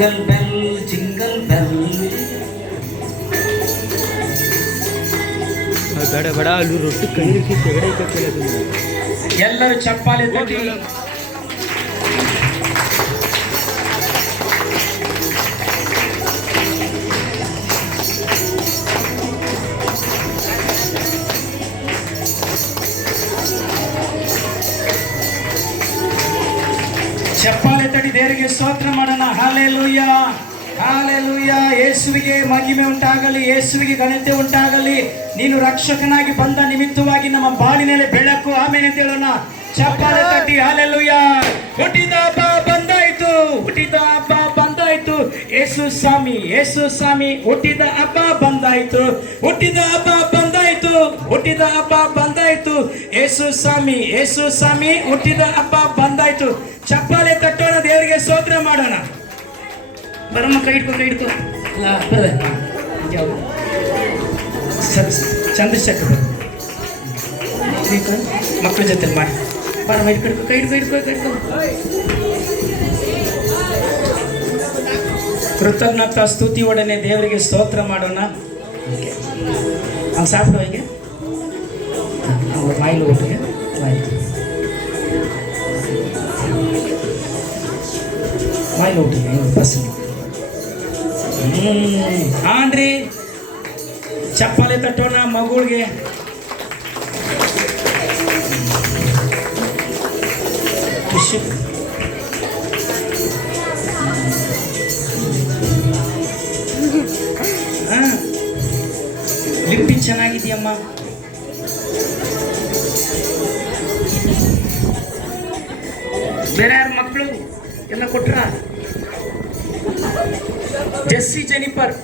Jingle bell ಬೇಡ ಬೇಡ ಅಲ್ಲಿ ರೊಟ್ಟಿ ಕಣ್ಣೀರಿಗೆ ಕೆಗಡೆ ಇಕ್ಕಲ್ಲ. ಎಲ್ಲರೂ ಚಪ್ಪಾಳೆ ತಟ್ಟಿ ಚಪ್ಪಾಳೆ ತಟ್ಟಿ ದೇವರಿಗೆ ಸ್ತೋತ್ರ ಮಾಡೋಣ. Hallelujah hallelujah. ಯೇಸುವಿಗೆ ಮಹಿಮೆ ಉಂಟಾಗಲಿ, ಯೇಸುವಿಗೆ ಘನತೆ ಉಂಟಾಗಲಿ. ನೀನು ರಕ್ಷಕನಾಗಿ ಬಂದ ನಿಮಿತ್ತವಾಗಿ ನಮ್ಮ ಬಾಳಿನಲ್ಲಿ ಬೆಳಕು. ಆಮೇಲೆ ಅಂತ ಹೇಳೋಣ. ಚಪ್ಪಾಳೆ ತಟ್ಟಿ ಹಾಲೆಲೂಯಾ. ಹುಟ್ಟಿದ ಹಬ್ಬ ಬಂದಾಯ್ತು, ಹುಟ್ಟಿದ ಹಬ್ಬ ಬಂದಾಯ್ತು. ಯೇಸು ಸ್ವಾಮಿ, ಯೇಸು ಸ್ವಾಮಿ ಹುಟ್ಟಿದ ಹಬ್ಬ ಬಂದಾಯ್ತು, ಹುಟ್ಟಿದ ಹಬ್ಬ ಬಂದಾಯ್ತು, ಹುಟ್ಟಿದ ಹಬ್ಬ ಬಂದಾಯ್ತು. ಯೇಸು ಸ್ವಾಮಿ, ಯೇಸು ಸ್ವಾಮಿ ಹುಟ್ಟಿದ ಹಬ್ಬ ಬಂದಾಯ್ತು. ಚಪ್ಪಾಳೆ ತಟ್ಟೋಣ, ದೇವರಿಗೆ ಸ್ತೋತ್ರ ಮಾಡೋಣ. ಬರಮ್ಮ, ಕೈ ಹಿಡ್ಕೊ, ಕೈ ಹಿಡ್ಕೊ. ಚಂದ್ರಶೇಖರ್ ಮಕ್ಕಳ ಜೊತೆ ಮಾಡಿ ಬರಮ್ಮ, ಹಿಡ್ಕೊ, ಕೈ ಹಿಡ್ಕೊ, ಹಿಡ್ಕೊ, ಕೈ ಹಿಡ್ಕೊ. ಕೃತಜ್ಞತಾ ಸ್ತುತಿ ಒಡನೆ ದೇವರಿಗೆ ಸ್ತೋತ್ರ ಮಾಡೋಣ. ಅವ್ನು ಸಾಪಿಡು ಹೀಗೆ ಮಾಯಿಲು ಒಟ್ಟಿಗೆ ಮಾಯಿಲು ಒಟ್ಟಿಗೆ ಬಸ್. ಹಾನ್ರಿ, ಚಪ್ಪಾಳೆ ತಟ್ಟೋಣ ಮಗುಳಿಗೆ. ಲಿಪ್ಪಿಂಗ್ ಚೆನ್ನಾಗಿದೆಯಮ್ಮ. ಬೇರೆ ಯಾರು ಮಕ್ಕಳು ಎಲ್ಲ ಕೊಟ್ರ? Jessie, Jennifer